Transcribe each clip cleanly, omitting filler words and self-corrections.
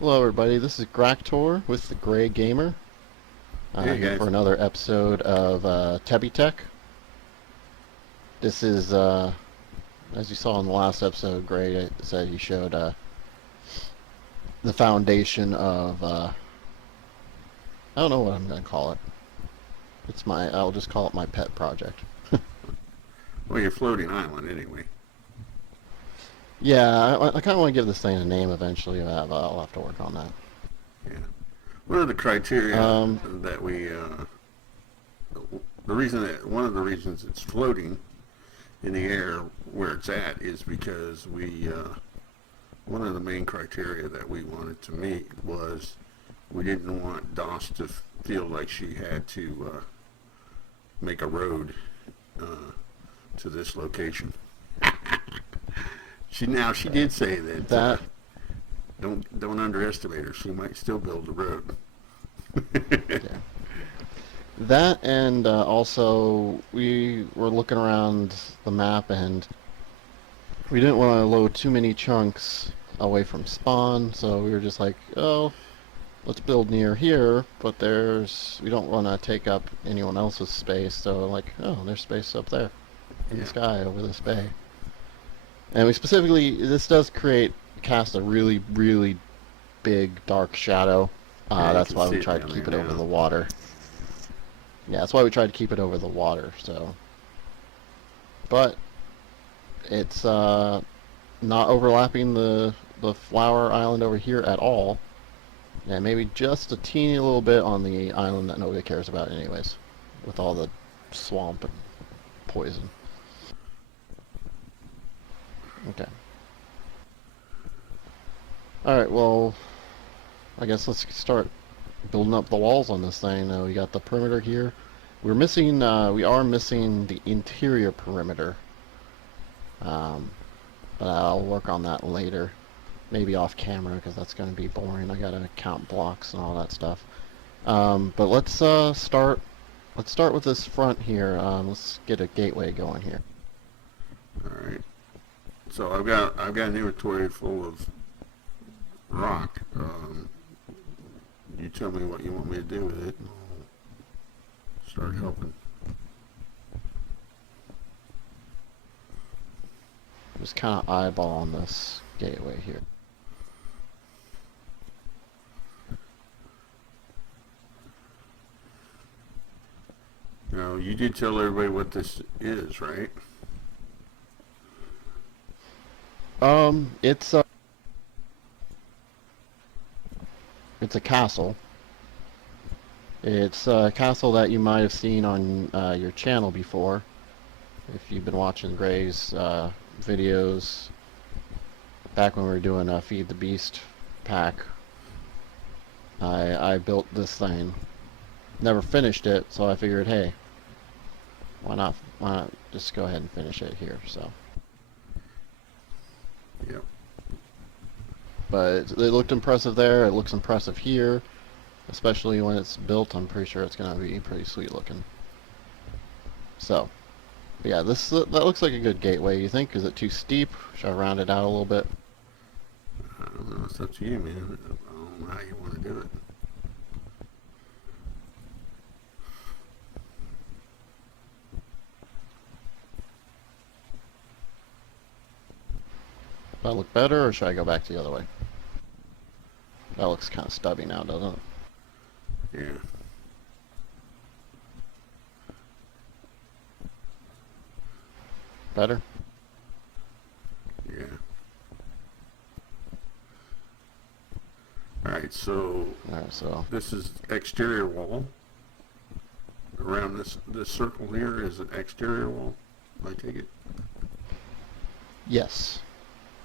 Hello everybody, this is Graktor with TheGrayGamer. Hey Here guys. for another episode of TebbyTekkit. This is, as you saw in the last episode, Gray said he showed the foundation of, I don't know what I'm going to call it. I'll just call it my pet project. Well, you're floating island anyway. Yeah, I kind of want to give this thing a name eventually, but I'll have to work on that. Yeah. One of the criteria Um, that one of the reasons it's floating in the air where it's at is because one of the main criteria that we wanted to meet was we didn't want Doss to feel like she had to make a road uh, to this location. She did say that that, don't underestimate her. She might still build a road. yeah. That and also we were looking around the map and we didn't want to load too many chunks away from spawn, so we were just like, oh, let's build near here, but we don't want to take up anyone else's space, so like, oh, there's space up there in the Yeah, sky over this bay. And this does cast a really, really big dark shadow. yeah, you That's can why we see it tried to down there keep it over now. the water. Yeah, that's why we tried to keep it over the water, so. But it's not overlapping the flower island over here at all. And maybe just a teeny little bit on the island that nobody cares about anyways, with all the swamp and poison. Okay. Alright, well, I guess let's start building up the walls on this thing. We got the perimeter here. We are missing the interior perimeter. Um, but I'll work on that later. Maybe off camera, because that's going to be boring. I gotta count blocks and all that stuff. But let's start with this front here. Let's get a gateway going here. All right. So I've got an inventory full of rock. You tell me what you want me to do with it, and I'll start helping. Just kind of eyeballing this gateway here. Now you did tell everybody what this is, right? It's a castle. It's a castle that you might have seen on your channel before, if you've been watching Gray's videos back when we were doing a Feed the Beast pack. I built this thing. Never finished it, so I figured, hey, why not just go ahead and finish it here, so. Yep. But it looked impressive there, it looks impressive here, especially when it's built. I'm pretty sure it's going to be pretty sweet looking. So, yeah, that looks like a good gateway, you think? Is it too steep? Should I round it out a little bit? I don't know. It's up to you, man. I don't know how you want to do it. Does that look better, or should I go back the other way? That looks kind of stubby now, doesn't it? Yeah. Better? Yeah. All right. So Alright, so, this is exterior wall. Around this circle here is an exterior wall. I take it yes.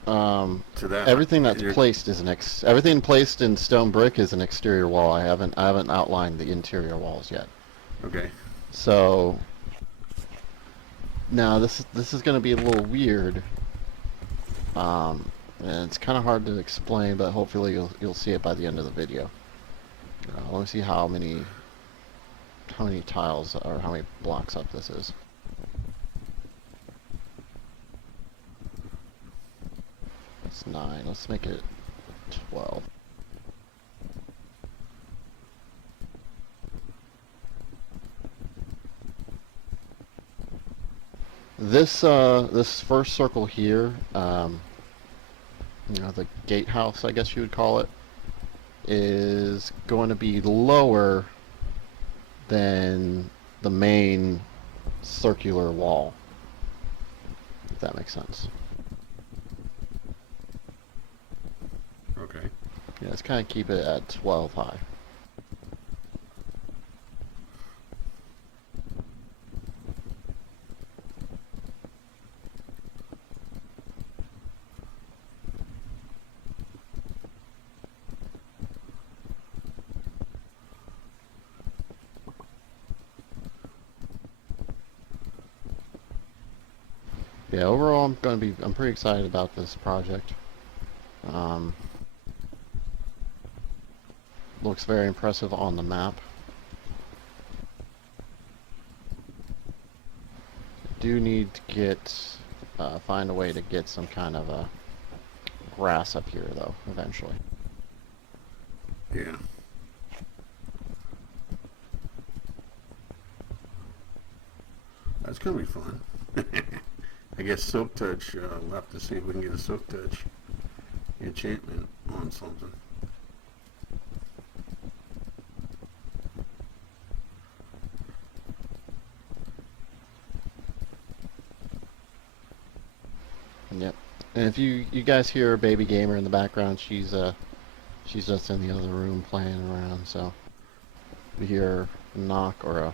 to that. Everything that's you're- placed is everything placed in stone brick is an exterior wall. I haven't outlined the interior walls yet. Okay. So now this is going to be a little weird. And it's kind of hard to explain, but hopefully you'll see it by the end of the video. Let me see how many tiles or how many blocks up this is. It's 9. Let's make it 12. This first circle here, the gatehouse, I guess you would call it, is going to be lower than the main circular wall, if that makes sense. Okay. Yeah, let's kind of keep it at 12 high. Yeah, overall, I'm pretty excited about this project. Um, Looks very impressive on the map. Do need to find a way to get some kind of a grass up here, though, eventually. Yeah. That's gonna be fun. I guess Silk Touch, we'll have to see if we can get a Silk Touch enchantment on something. Yep. And if you guys hear Baby Gamer in the background, she's just in the other room playing around. So if you hear a knock or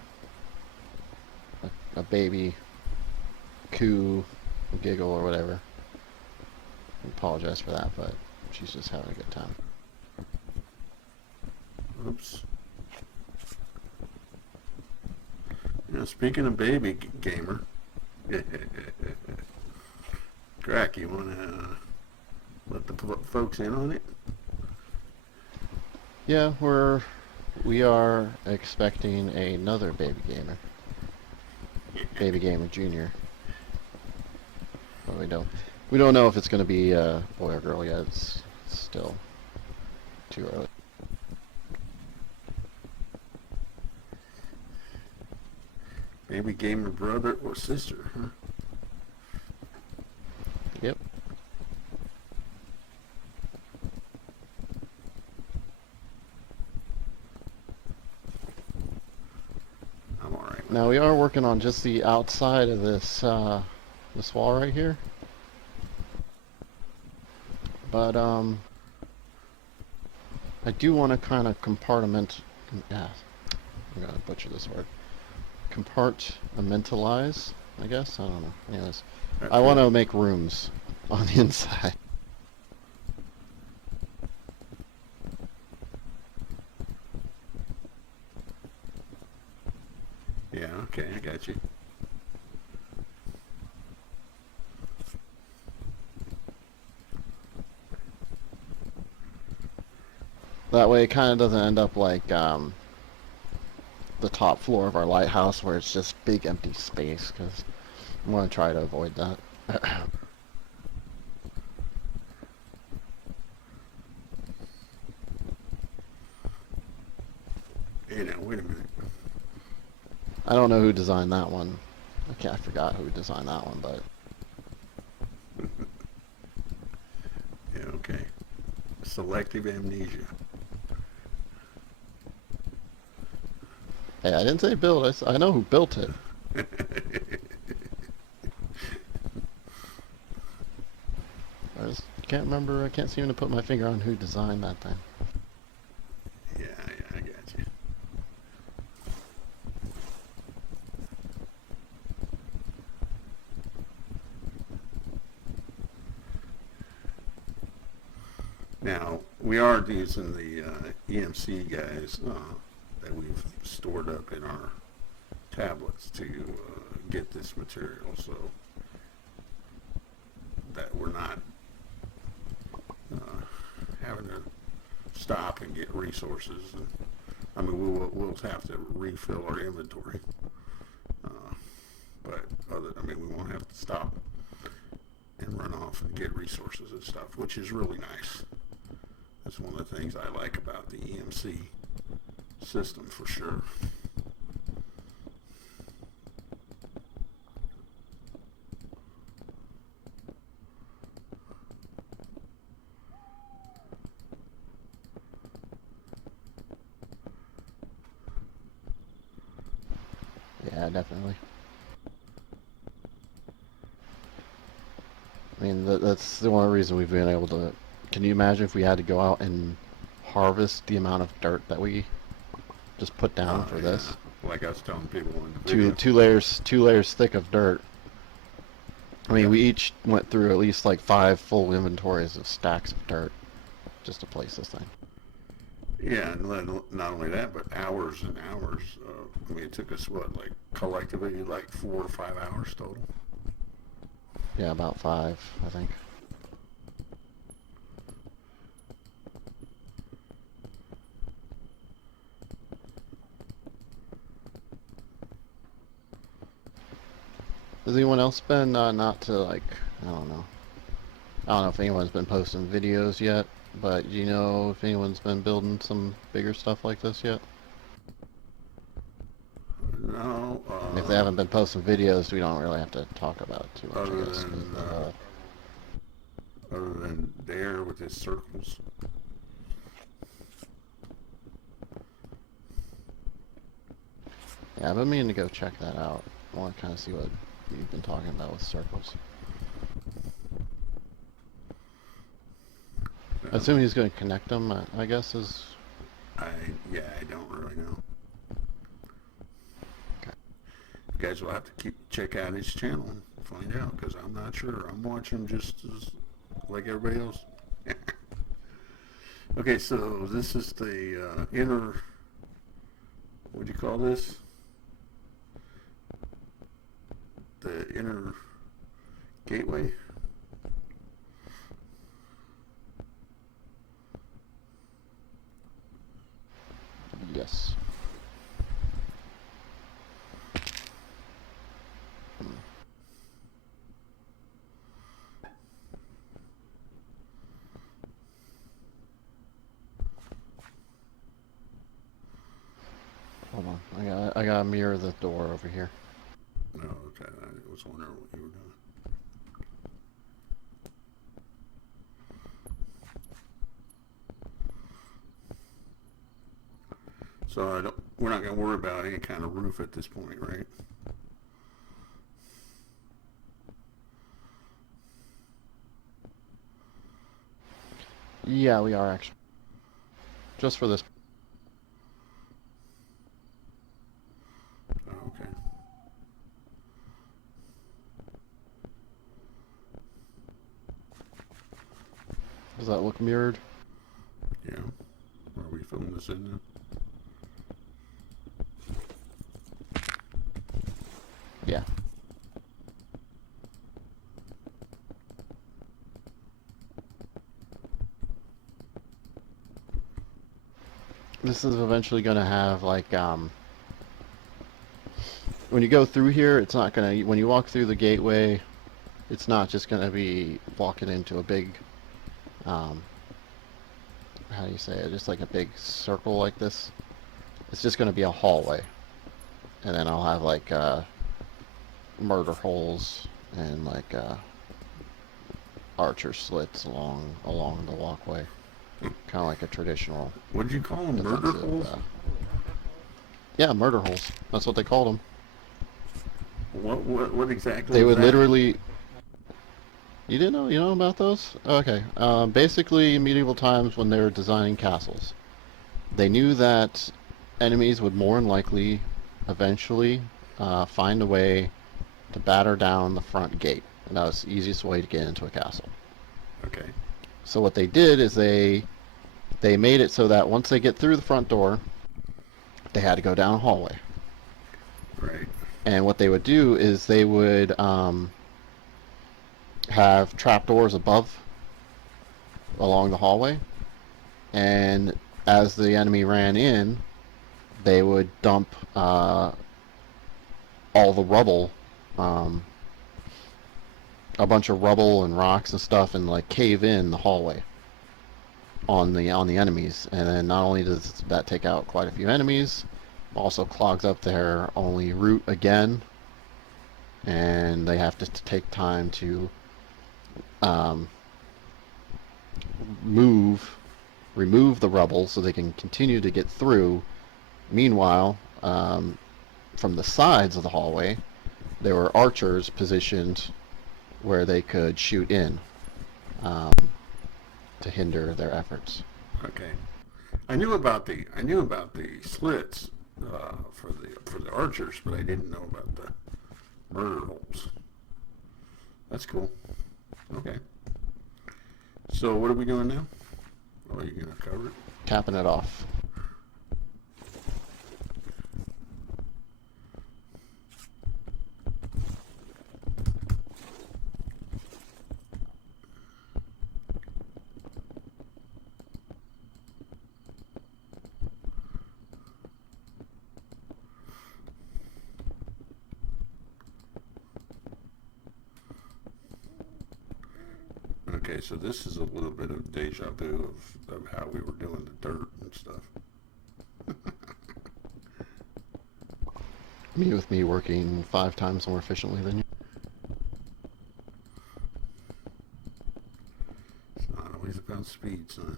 a baby coo, a giggle or whatever, I apologize for that, but she's just having a good time. Oops. Speaking of Baby Gamer, Grak, you want to let the folks in on it? Yeah, we are expecting another Baby Gamer. Baby Gamer Junior. But we don't know if it's going to be a boy or girl yet. It's still too early. Baby Gamer brother or sister, huh? Yep. I'm alright. Now we are working on just the outside of this wall right here. But I do want to kind of yeah, I'm gonna butcher this word. Compartmentalize, I guess. I don't know. Anyways, I want to make rooms on the inside. Yeah, okay, I got you. That way it kind of doesn't end up like the top floor of our lighthouse where it's just big empty space, because I want to try to avoid that. Hey, now, wait a minute. I don't know who designed that one. I forgot who designed that one, but Yeah, okay. Selective amnesia. hey, I didn't say build. I know who built it. I just can't remember. I can't seem to put my finger on who designed that thing. Yeah, I got you. Now, we are using the EMC guys that we've stored up in our tablets to get this material, so that we're not having to stop and get resources. And, I mean, we'll have to refill our inventory, but we won't have to stop and run off and get resources and stuff, which is really nice. That's one of the things I like about the EMC system for sure. Yeah, definitely. I mean, that's the only reason we've been able to... Can you imagine if we had to go out and harvest the amount of dirt that we just put down for Yeah. this? Like I was telling people in the Two video. two layers thick of dirt. I mean, Yeah. we each went through at least like 5 full inventories of stacks of dirt just to place this thing. Yeah, and not only that, but hours and hours. I mean, it took us, what, like, collectively, like 4 or 5 hours total? Yeah, about 5, I think. Has anyone else been, not to, like, I don't know. I don't know if anyone's been posting videos yet, but do you know if anyone's been building some bigger stuff like this yet? No, If they haven't been posting videos, we don't really have to talk about it too much, I other guess, 'cause than, the whole... other than there with his circles. Yeah, I've been meaning to go check that out. I want to kind of see what you've been talking about with circles. I assume he's going to connect them, I guess, is... Yeah, I don't really know. Okay. You guys will have to check out his channel and find out, because I'm not sure. I'm watching just as like everybody else. Okay, so this is the inner, what do you call this? The inner gateway. Yes. Hold on. I gotta mirror the door over here. No, okay, I was wondering what you were doing. So we're not going to worry about any kind of roof at this point, right? Yeah, we are actually. Just for this. Oh, okay. Does that look mirrored? Yeah. Are we filming this in now? Yeah. This is eventually going to have, like, when you go through here, it's not going to, when you walk through the gateway, it's not just going to be walking into a big, how do you say it, just like a big circle like this. It's just going to be a hallway. And then I'll have, like, murder holes and, like, archer slits along the walkway. Kind of like a traditional What did you call them? Murder defensive, holes? yeah, murder holes. That's what they called them. What exactly They was would that? literally... You didn't know? You know about those? Okay. Basically, in medieval times when they were designing castles, they knew that enemies would more than likely eventually find a way to batter down the front gate. And that was the easiest way to get into a castle. Okay. So what they did is they made it so that once they get through the front door, they had to go down a hallway. Right. And what they would do is they would have trapdoors above along the hallway, and as the enemy ran in, they would dump all the rubble, a bunch of rubble and rocks and stuff, and like cave in the hallway on the enemies. And then not only does that take out quite a few enemies, also clogs up their only route again, and they have to take time to remove the rubble so they can continue to get through. Meanwhile, from the sides of the hallway, there were archers positioned where they could shoot in um, to hinder their efforts. Okay. I knew about the slits for the archers, but I didn't know about the murder holes. That's cool. Okay. So what are we doing now? Oh, are you gonna cover it? Tapping it off. Okay, so this is a little bit of deja vu of how we were doing the dirt and stuff. Me with me working 5 times more efficiently than you. It's not always about speed, son.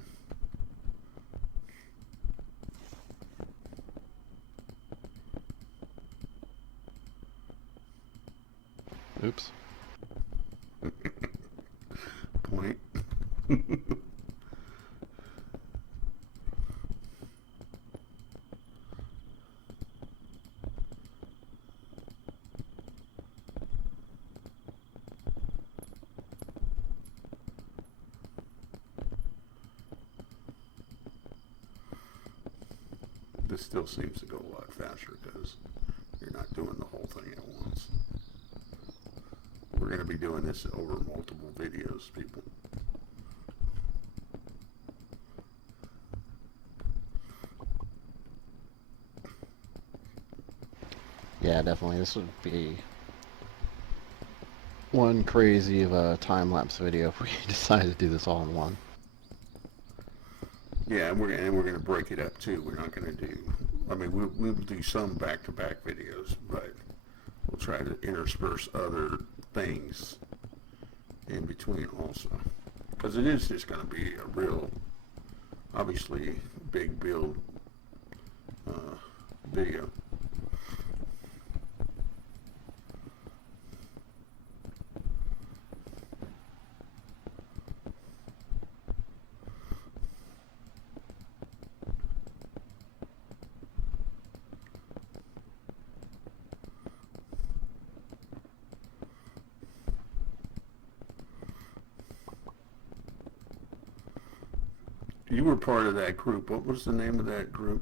Oops. Point. This still seems to go a lot faster because you're not doing the whole thing at once. We're going to be doing this over multiple videos, people. Yeah, definitely. This would be one crazy of a time-lapse video if we decided to do this all in one. Yeah, and we're going to break it up too. We're not going to do. I mean, we'll do some back-to-back videos, but we'll try to intersperse other things in between also, because it is just going to be a real, obviously, big build video. You were part of that group. What was the name of that group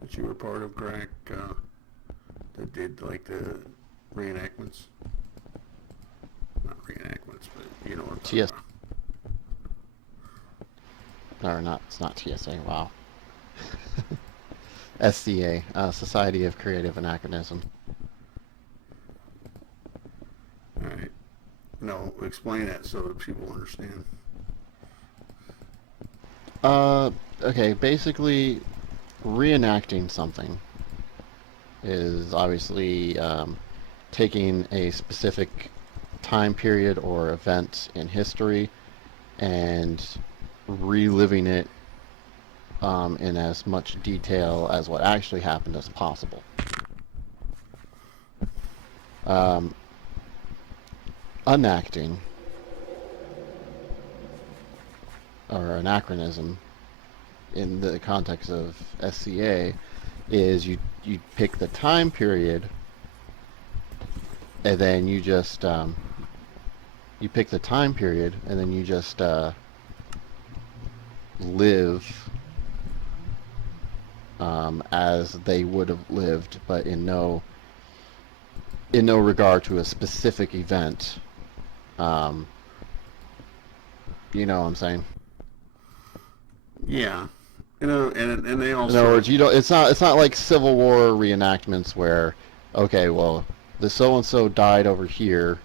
that you were part of, Grak, that did like the reenactments? Not reenactments, but you know what I'm talking TS about. or not? It's not TSA. Wow. SCA, Society of Creative Anachronism. All right. No, explain that so that people understand. Okay, basically, reenacting something is obviously taking a specific time period or event in history and reliving it in as much detail as what actually happened as possible. Unacting, or anachronism, in the context of SCA, is you pick the time period and then you just you pick the time period and then you just live as they would have lived, but in no regard to a specific event. You know what I'm saying? Yeah. You know, and they also. In other words, you don't. It's not like Civil War reenactments where, okay, well, the so and so died over here,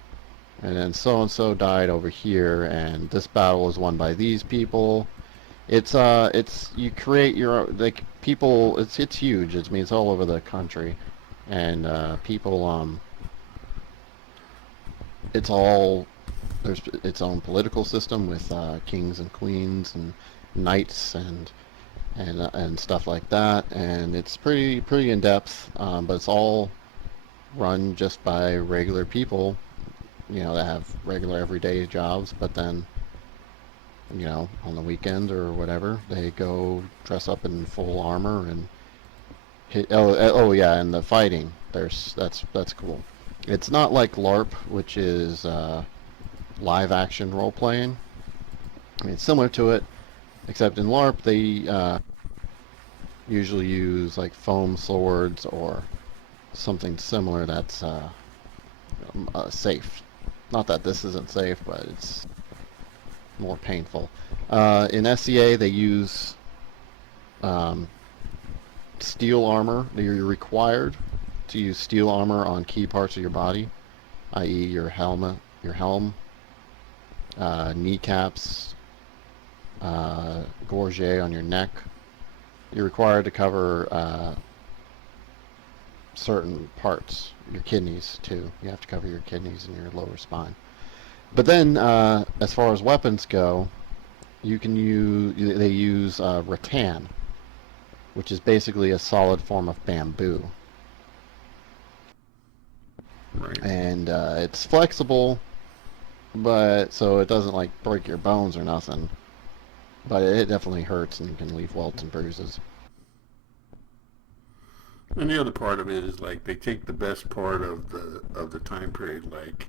and then so and so died over here, and this battle was won by these people. It's you create your own, like, people. It's huge. I mean, it's all over the country, and people. It's all, there's its own political system with kings and queens and knights and and stuff like that. And it's pretty in depth, but it's all run just by regular people, that have regular everyday jobs. But then, on the weekend or whatever, they go dress up in full armor and hit. Oh yeah, and the fighting. That's cool. It's not like LARP, which is live action role playing. I mean, it's similar to it, except in LARP they usually use like foam swords or something similar that's safe. Not that this isn't safe, but it's more painful. In SCA, they use um, steel armor. You're required to use steel armor on key parts of your body, i.e., your helm, kneecaps, gorget on your neck. You're required to cover certain parts, your kidneys too. You have to cover your kidneys and your lower spine. But then, as far as weapons go, they use rattan, which is basically a solid form of bamboo. Right. And it's flexible, but so it doesn't like break your bones or nothing. But it definitely hurts and can leave welts and bruises. And the other part of it is like they take the best part of the time period, like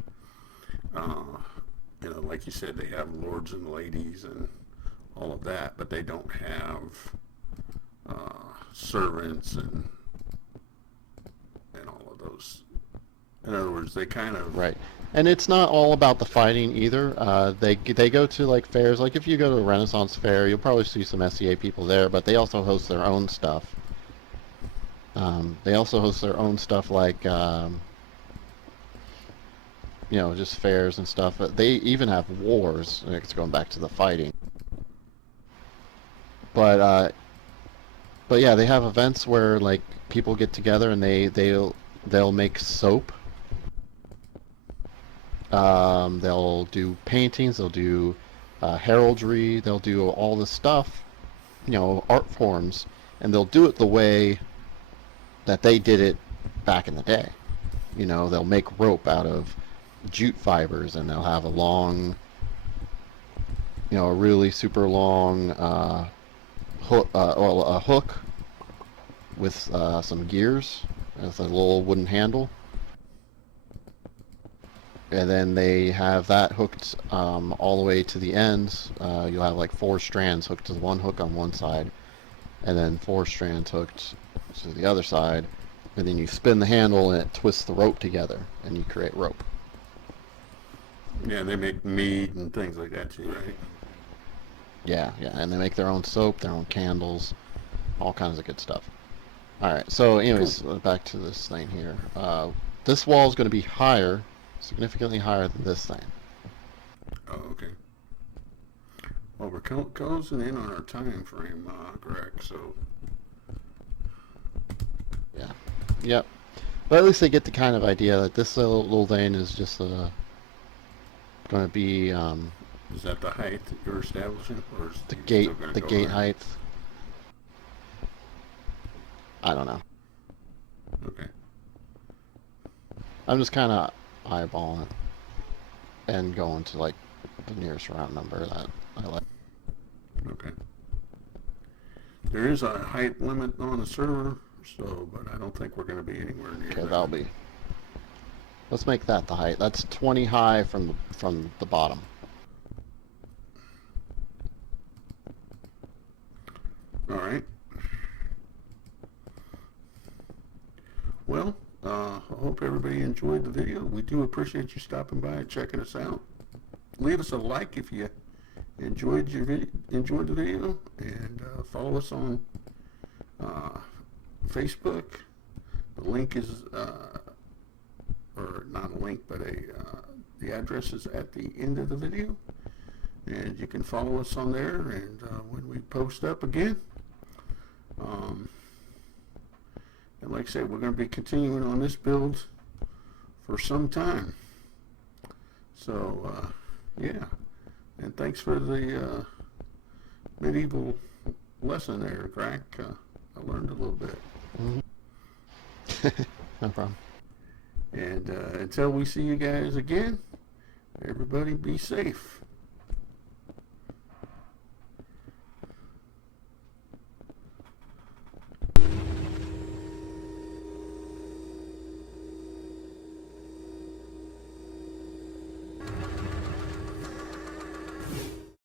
like you said, they have lords and ladies and all of that, but they don't have servants and all of those. In other words, they kind of Right. And it's not all about the fighting either. They go to like fairs. Like if you go to a Renaissance fair, you'll probably see some SCA people there. But they also host their own stuff. They also host their own stuff like just fairs and stuff. They even have wars. It's going back to the fighting. But yeah, they have events where like people get together and they'll make soap. They'll do paintings. They'll do heraldry. They'll do all this stuff, art forms, and they'll do it the way that they did it back in the day. They'll make rope out of jute fibers, and they'll have a long, a really super long hook, a hook with some gears with a little wooden handle. And then they have that hooked all the way to the ends. You'll have like 4 strands hooked to one hook on one side, and then 4 strands hooked to the other side. And then you spin the handle and it twists the rope together, and you create rope. Yeah, they make mead and things like that too, right? Yeah, and they make their own soap, their own candles, all kinds of good stuff. All right, so anyways, back to this thing here. This wall is going to be higher, significantly higher than this thing. Oh, okay. Well, we're closing in on our time frame, Greg, so... Yeah. Yep. But at least they get the kind of idea that this little thing is just going to be... is that the height that you're establishing? Or is the gate gate height. I don't know. Okay. I'm just kind of eyeballing it and going to like the nearest round number that I like. Okay. There is a height limit on the server, but I don't think we're going to be anywhere near Okay, that. that'll be. Let's make that the height. That's 20 high from the bottom. All right. Well, I hope everybody enjoyed the video. We do appreciate you stopping by and checking us out. Leave us a like if you enjoyed the video, and follow us on Facebook. The link is, or not a link, but the address is at the end of the video, and you can follow us on there. And when we post up again. And like I said, we're going to be continuing on this build for some time. So, yeah. And thanks for the medieval lesson there, Crack. I learned a little bit. No problem. And until we see you guys again, everybody be safe.